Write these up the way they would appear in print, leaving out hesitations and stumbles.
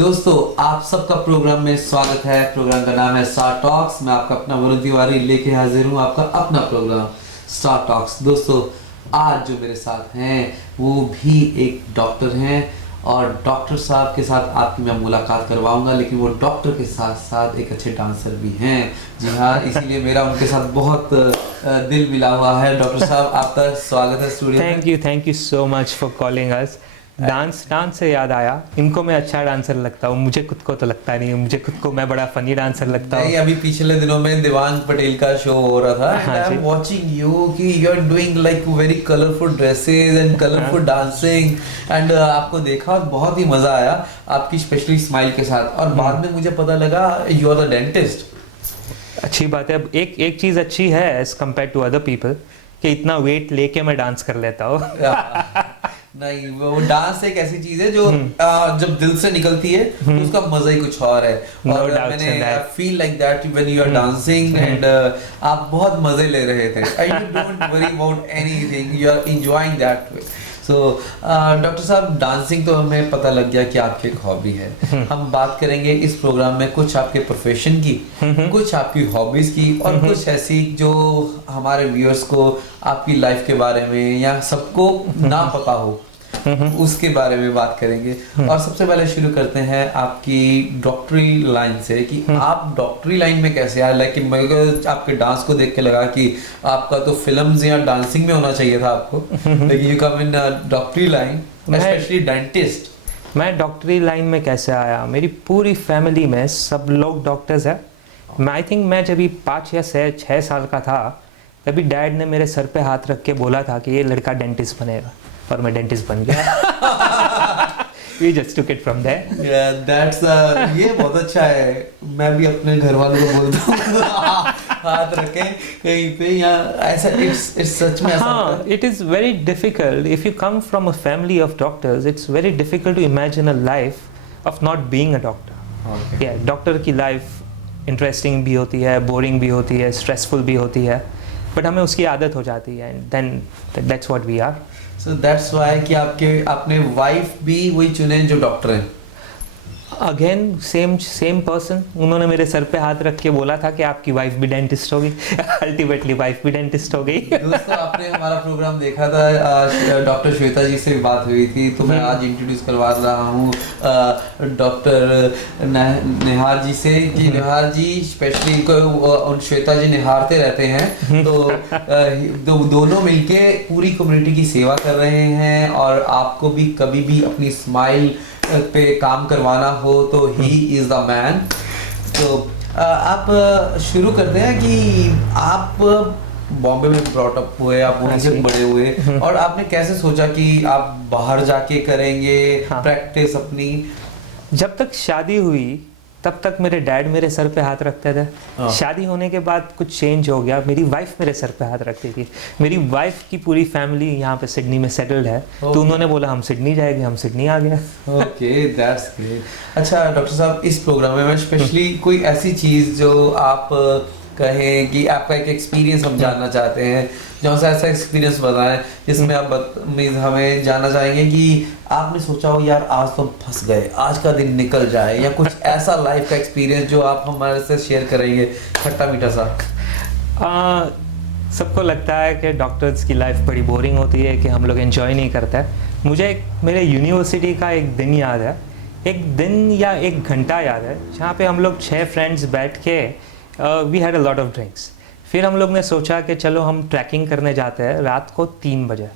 दोस्तों आप सबका प्रोग्राम में स्वागत है। प्रोग्राम का नाम है स्टार टॉक्स। मैं आपका अपना वरुण तिवारी लेके हाजिर हूँ आपका अपना प्रोग्राम स्टार टॉक्स। दोस्तों आज जो मेरे साथ हैं वो भी एक डॉक्टर हैं और डॉक्टर साहब के साथ आपकी मैं मुलाकात करवाऊंगा, लेकिन वो डॉक्टर के साथ साथ एक अच्छे डांसर भी हैं। जी हाँ, इसीलिए मेरा उनके साथ बहुत दिल मिला हुआ है। डॉक्टर साहब आपका स्वागत है स्टूडियो में। Thank you so much for calling us. Dance से याद आया, इनको मैं अच्छा डांसर लगता हूँ, मुझे खुद को तो लगता नहीं है, मुझे खुद को मैं बड़ा फनी डांसर लगता हूँ। अभी पिछले दिनों में देवांग पटेल का शो हो रहा था and I am watching you कि you are doing like very colourful dresses and colourful dancing and आपको देखा बहुत ही मजा आया आपकी स्पेशली स्माइल के साथ। और बाद में मुझे पता लगा यू आर द डेंटिस्ट। अच्छी बात है। अब एक चीज़ अच्छी है as compare to other people कि इतना वेट लेके मैं डांस कर लेता हूँ। नहीं, वो डांस एक ऐसी चीज है जो जब दिल से निकलती है तो उसका मजा ही कुछ और है। और मैंने feel like that when you are dancing and आप बहुत मजे ले रहे थे। You don't worry about anything, you are enjoying that way. So doctor साहब, डांसिंग तो हमें पता लग गया कि आपकी एक हॉबी है। हम बात करेंगे इस प्रोग्राम में कुछ आपके प्रोफेशन की, कुछ आपकी हॉबीज की और कुछ ऐसी जो हमारे व्यूअर्स को आपकी लाइफ के बारे में या सबको ना पता हो उसके बारे में बात करेंगे। और सबसे पहले शुरू करते हैं आपकी डॉक्टरी लाइन से कि आप डॉक्टरी लाइन में कैसे आए। लाइक मेरे आपके डांस को देख के लगा कि आपका तो फिल्म्स या डांसिंग में होना चाहिए था आपको, लेकिन यू कम इन डॉक्टरी लाइन, स्पेशली डेंटिस्ट। मैं डॉक्टरी लाइन में कैसे आया, मेरी पूरी फैमिली में सब लोग डॉक्टर्स हैं। मैं आई थिंक मैं जब 5 या 6 साल का था तभी डैड ने मेरे सर पे हाथ रख के बोला था कि ये लड़का डेंटिस्ट बनेगा, और मैं डेंटिस्ट बन गया। We just took it from there. Yeah, that's ये बहुत अच्छा है। मैं भी अपने घर वालों को बोलता हूँ हाथ रखें कहीं पे या ऐसा। it's सच में ऐसा हाँ, it is very difficult if you come from a family of doctors. It's very difficult to imagine a life of not being a doctor. Okay. Yeah, doctor की लाइफ इंटरेस्टिंग भी होती है, बोरिंग भी होती है, स्ट्रेसफुल भी होती है, बट हमें उसकी आदत हो जाती है and then that's what we are. So that's why कि आपने वाइफ भी वही चुने जो डॉक्टर हैं। अगेन सेम पर्सन, उन्होंने मेरे सर पे हाथ रख के बोला था कि आपकी वाइफ भी डेंटिस्ट होगी। अल्टीमेटली वाइफ भी डेंटिस्ट हो गई। दोस्तों आपने हमारा प्रोग्राम देखा था, डॉक्टर श्वेता जी से भी बात हुई थी, तो मैं आज इंट्रोड्यूस करवा रहा हूँ डॉक्टर निहार जी से कि निहार जी स्पेशली इनको श्वेता जी निहारते रहते हैं, तो दोनों मिलके पूरी कम्युनिटी की सेवा कर रहे हैं। और आपको भी कभी भी अपनी स्माइल पे काम करवाना हो तो ही इज द मैन। तो आप शुरू करते हैं कि आप बॉम्बे में ब्रॉट अप हुए, आप वहीं से बड़े हुए, और आपने कैसे सोचा कि आप बाहर जाके करेंगे प्रैक्टिस अपनी। जब तक शादी हुई तब तक मेरे डैड मेरे सर पे हाथ रखते थे। शादी होने के बाद कुछ चेंज हो गया, मेरी वाइफ मेरे सर पे हाथ रखती थी। मेरी वाइफ की पूरी फैमिली यहाँ पे सिडनी में सेटल्ड है, तो उन्होंने बोला हम सिडनी जाएंगे, हम सिडनी आ गए। Okay, that's great. अच्छा डॉक्टर साहब, इस प्रोग्राम में मैं स्पेशली कोई ऐसी चीज़ जो आप कहें कि आपका एक एक्सपीरियंस हम जानना चाहते हैं, जहाँ से ऐसा एक्सपीरियंस बताएं जिसमें आप हमें जानना चाहेंगे कि आपने सोचा हो यार आज तो फंस गए, आज का दिन निकल जाए, या कुछ ऐसा लाइफ का एक्सपीरियंस जो आप हमारे से शेयर करेंगे खट्टा मीठा सा। सबको लगता है कि डॉक्टर्स की लाइफ बड़ी बोरिंग होती है, कि हम लोग एंजॉय नहीं करते। मुझे मेरे यूनिवर्सिटी का एक दिन याद है, एक दिन या एक घंटा याद है, जहाँ पे हम लोग 6 फ्रेंड्स बैठ के we had a lot of drinks. फिर हम लोग ने सोचा कि चलो हम ट्रैकिंग करने जाते हैं रात को 3 बजे।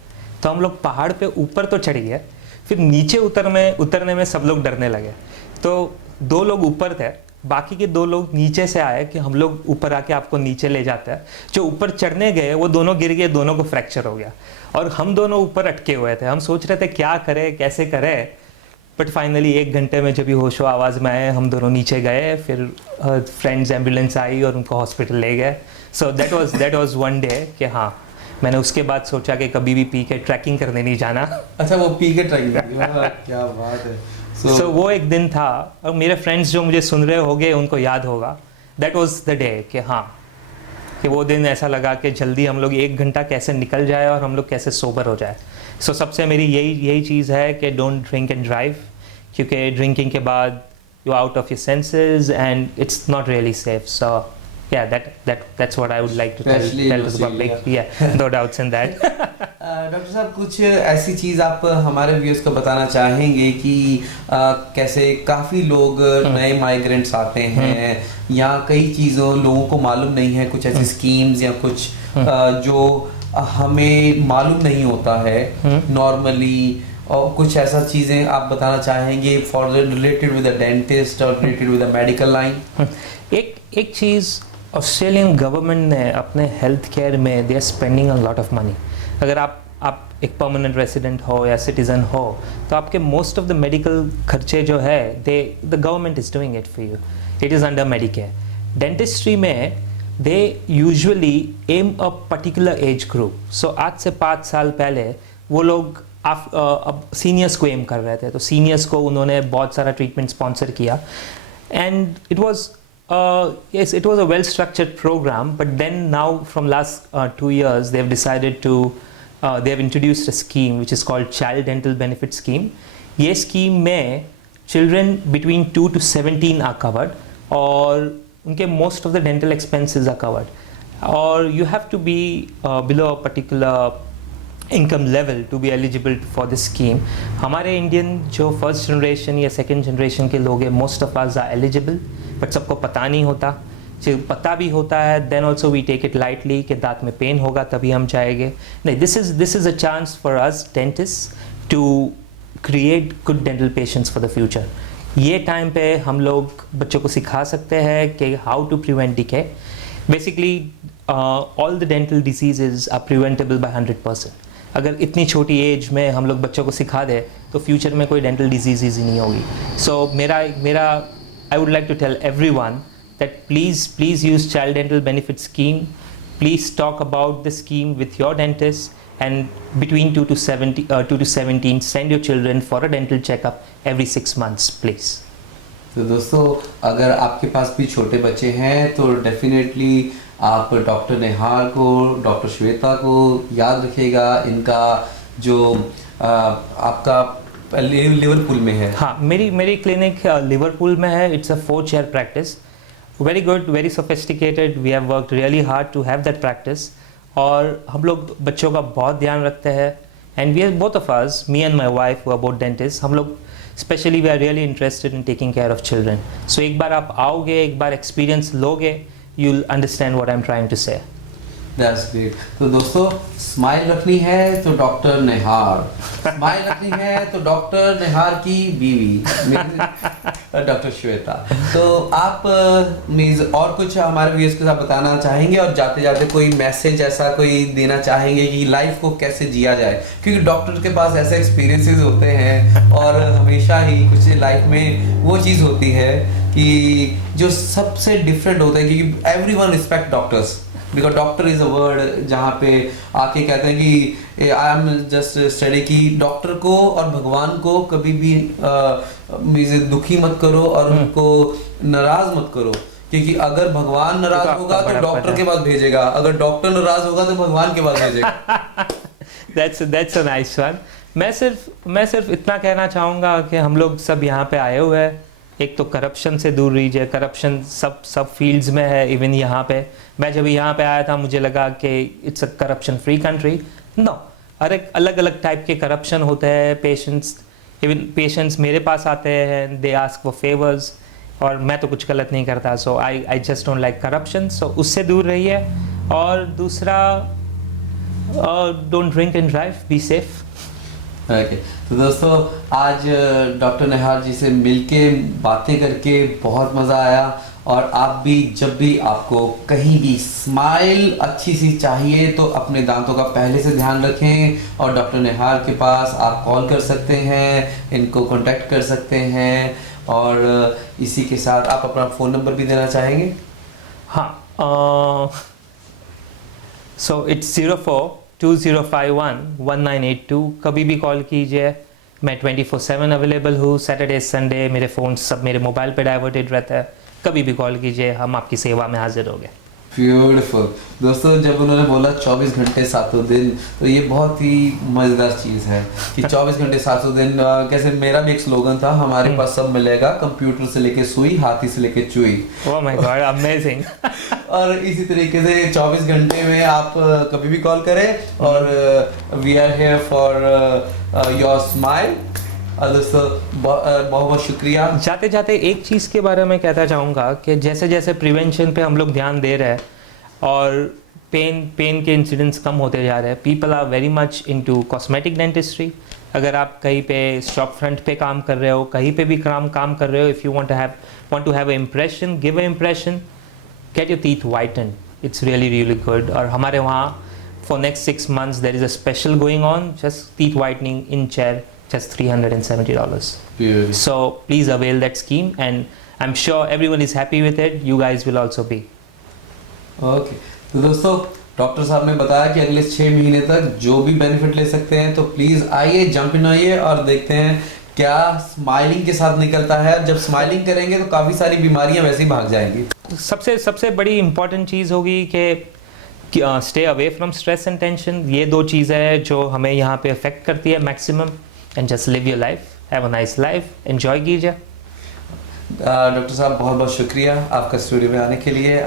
तो हम लोग पहाड़ पे ऊपर तो चढ़ गए, फिर नीचे उतरने में सब लोग डरने लगे। तो 2 लोग ऊपर थे, बाकी के 2 लोग नीचे से आए कि हम लोग ऊपर आके आपको नीचे ले जाते हैं। जो ऊपर चढ़ने गए वो दोनों गिर गए, दोनों को फ्रैक्चर हो गया, और हम दोनों ऊपर अटके हुए थे। हम सोच रहे थे क्या करें, कैसे करें, बट फाइनली 1 घंटे में जब भी होशो आवाज़ में आए हम दोनों नीचे गए। फिर फ्रेंड्स एम्बुलेंस आई और उनको हॉस्पिटल ले गए। So that was one day कि हाँ, मैंने उसके बाद सोचा कि कभी भी पी के ट्रैकिंग करने नहीं जाना। अच्छा, वो पी के ट्रैकिंग क्या बात है। So वो एक दिन था, और मेरे फ्रेंड्स जो मुझे सुन रहे होंगे उनको याद होगा, दैट वाज द डे कि हाँ, कि वो दिन ऐसा लगा कि जल्दी हम लोग 1 घंटा कैसे निकल जाए और हम लोग कैसे सोबर हो जाए। सबसे मेरी यही चीज़ है कि डोंट ड्रिंक एंड ड्राइव, क्योंकि ड्रिंकिंग के बाद you're out of your senses and it's not really safe. So yeah, that's what I would like to tell to the public. Yeah, no doubts in that. Doctor साहब, कुछ ऐसी चीज़ आप हमारे viewers को बताना चाहेंगे कि कैसे काफ़ी लोग नए माइग्रेंट्स आते हैं, यहाँ कई चीज़ों लोगों को मालूम नहीं है, कुछ ऐसी स्कीम्स या कुछ जो हमें मालूम नहीं होता है नॉर्मली, और कुछ ऐसा चीज़ें आप बताना चाहेंगे for related with a dentist और related with a medical line? एक चीज़, ऑस्ट्रेलियन गवर्नमेंट ने अपने हेल्थ केयर में they are spending a lot of money. अगर आप एक परमानेंट रेसिडेंट हो या सिटीज़न हो तो आपके मोस्ट ऑफ द मेडिकल खर्चे जो है the government is doing it for you. It is under Medicare. Dentistry में they usually aim a particular age group. So आज से 5 साल पहले वो लोग अब सीनियर्स को एम कर रहे थे, तो सीनियर्स को उन्होंने बहुत सारा ट्रीटमेंट स्पॉन्सर किया and it was yes, it was a well-structured program, but then now from last 2 years they have decided to they have introduced a scheme which is called Child Dental Benefit Scheme. ये scheme में children between 2 to 17 are covered और उनके most of the dental expenses are covered. और you have to be below a particular income level to be eligible for this scheme. हमारे Indian जो first generation या second generation के लोग हैं, most of us are eligible, but सबको पता नहीं होता. पता भी होता है then also we take it lightly कि दांत में पेन होगा तभी हम जाएंगे. नहीं, this is a chance for us dentist to create good dental patients for the future. ये टाइम पे हम लोग बच्चों को सिखा सकते हैं कि how to prevent decay. Basically all the dental diseases are preventable by 100%. अगर इतनी छोटी एज में हम लोग बच्चों को सिखा दें तो फ्यूचर में कोई डेंटल डिजीज़ ही नहीं होगी. सो मेरा I would like to tell everyone that please use Child Dental Benefit Scheme. Please talk about the scheme with your dentist, and between 2 to 17 send your children for a dental checkup every 6 months, please. तो दोस्तों, अगर आपके पास भी छोटे बच्चे हैं तो definitely आप डॉक्टर नेहार को, डॉक्टर श्वेता को याद रखिएगा. इनका जो आपका लिवरपूल में है. हाँ, मेरी क्लिनिक लिवरपूल में है. It's a 4-chair practice. Very good, very sophisticated. We have worked really hard to have that practice. और हम लोग बच्चों का बहुत ध्यान रखते हैं. And we are both of us, me and my wife, who are both dentist, हम लोग specially we are really interested in taking care of children. So एक बार आप आओगे, एक बार एक्सपीरियंस लोगे, you will understand what I am trying to से. That's great. तो दोस्तों, स्माइल रखनी है तो डॉक्टर नेहार, स्माइल रखनी है तो डॉक्टर नेहार की बीवी डॉक्टर श्वेता. तो आप मीन्स और कुछ हमारे व्यूअर्स के साथ बताना चाहेंगे और जाते जाते कोई मैसेज ऐसा कोई देना चाहेंगे कि लाइफ को कैसे जिया जाए, क्योंकि डॉक्टर के पास ऐसे एक्सपीरियंसेस होते हैं और हमेशा ही कुछ लाइफ में वो चीज़ होती है कि जो सबसे डिफरेंट होता है, क्योंकि everyone respect doctors, because doctor is a word जहाँ पे आके कहते हैं कि आई एम जस्ट स्टडी, कि डॉक्टर को और भगवान को कभी भी दुखी मत करो और उनको नाराज मत करो, क्योंकि अगर भगवान नाराज होगा तो डॉक्टर के पास भेजेगा, अगर डॉक्टर नाराज होगा तो भगवान के पास भेजेगा. That's a nice one. मैं सिर्फ इतना कहना चाहूँगा कि हम लोग सब यहाँ पे आए हुए हैं. एक तो करप्शन से दूर रहिए. करप्शन सब फील्ड्स में है. इवन यहाँ पे मैं जब यहाँ पे आया था मुझे लगा कि it's a corruption free country. No, अरे अलग अलग टाइप के करप्शन होते हैं. पेशेंट्स मेरे पास आते हैं, दे आस्क फॉर फेवर्स, और मैं तो कुछ गलत नहीं करता. So I just don't like corruption. So उससे दूर रहिए. और दूसरा, don't drink and drive, be safe. Okay. तो दोस्तों, आज डॉक्टर नेहार जी से मिलके बातें करके बहुत मज़ा आया. और आप भी जब भी आपको कहीं भी स्माइल अच्छी सी चाहिए तो अपने दांतों का पहले से ध्यान रखें और डॉक्टर नेहार के पास आप कॉल कर सकते हैं, इनको कांटेक्ट कर सकते हैं. और इसी के साथ आप अपना फ़ोन नंबर भी देना चाहेंगे? हाँ, सो इट्स 0420511982. कभी भी कॉल कीजिए. मैं 24/7 अवेलेबल हूँ. सैटरडे संडे मेरे फ़ोन सब मेरे मोबाइल पे डाइवर्टेड रहता है. कभी भी कॉल कीजिए, हम आपकी सेवा में हाजिर होंगे. ब्यूटीफुल। दोस्तों जब उन्होंने बोला 24 घंटे सातों दिन, तो ये बहुत ही मजेदार चीज है कि 24 घंटे सातों दिन। कैसे मेरा भी एक स्लोगन था, हमारे पास सब मिलेगा, कंप्यूटर से लेके सुई, हाथी से लेके चुई। Oh my god, amazing. और इसी तरीके से 24 घंटे में आप कभी भी कॉल करें, और we are here for your smile. दोस्तों बहुत बहुत शुक्रिया। जाते जाते एक चीज़ के बारे में कहना चाहूँगा कि जैसे जैसे प्रिवेंशन पे हम लोग ध्यान दे रहे हैं और पेन के इंसिडेंट्स कम होते जा रहे हैं, people are very much into cosmetic dentistry. अगर आप कहीं पे शॉप फ्रंट पे काम कर रहे हो, कहीं पे भी काम कर रहे हो, if you want to have a impression, give a impression, get your teeth whiten, it's really good. और हमारे वहाँ for next 6 months there is a special going on, just teeth whitening in chair, just $370. Beautiful. So please avail that scheme, and I'm sure everyone is happy with it. You guys will also be. Okay, तो दोस्तों doctor साहब ने बताया कि अगले 6 महीने तक जो भी बेनिफिट ले सकते हैं, तो प्लीज आइए, जंप इन आइए और देखते हैं क्या स्माइलिंग के साथ निकलता है। जब स्माइलिंग करेंगे तो काफी सारी बीमारियां वैसे ही भाग जाएंगी। सबसे बड़ी इंपॉर्टेंट चीज़ होगी कि stay away from stress and tension. ये 2 चीज़ें हैं जो हमें यहाँ पे अफेक्ट करती है maximum. And just live your life, have a nice life, enjoy कीजिए। डॉक्टर साहब बहुत बहुत शुक्रिया आपका स्टूडियो में आने के लिए।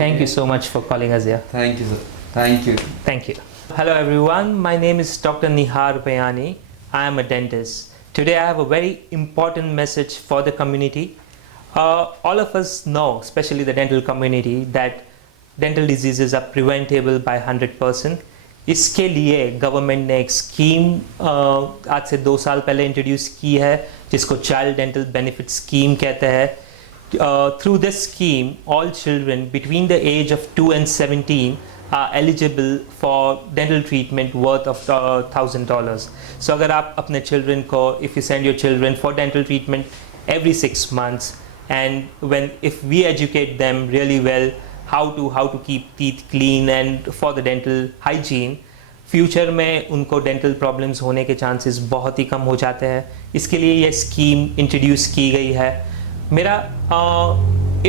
Thank you so much for calling us here. Thank you sir, thank you. Thank you. Hello everyone, my name is Dr. Nihar Payani. I am a dentist. Today I have a very important message for the community. All of us know, especially the dental community, that dental diseases are preventable by 100%. इसके लिए government ने एक scheme आज से 2 साल पहले introduce की है, जिसको चाइल्ड डेंटल बेनिफिट स्कीम कहते हैं। Through this scheme all children between the age of 2 and 17 are eligible for dental treatment worth of $1,000. So अगर आप अपने चिल्ड्रन को, if you send your children for dental treatment every 6 months, and if we educate them really well how to keep teeth clean and for the dental hygiene, future में उनको dental problems होने के chances बहुत ही कम हो जाते हैं। इसके लिए ये स्कीम इंट्रोड्यूस की गई है। मेरा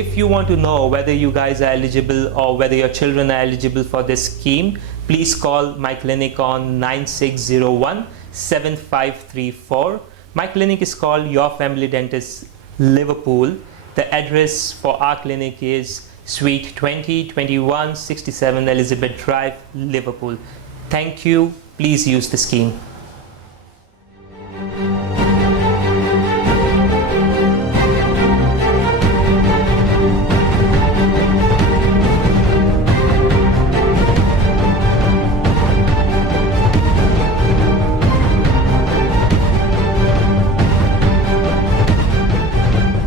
if you want to know whether you guys are eligible or whether your children are eligible for this scheme, please call my clinic on 9601-7534. My clinic is called Your Family Dentist, Liverpool. The address for our clinic is Suite 2021 67 Elizabeth Drive, Liverpool. Thank you. Please use the scheme.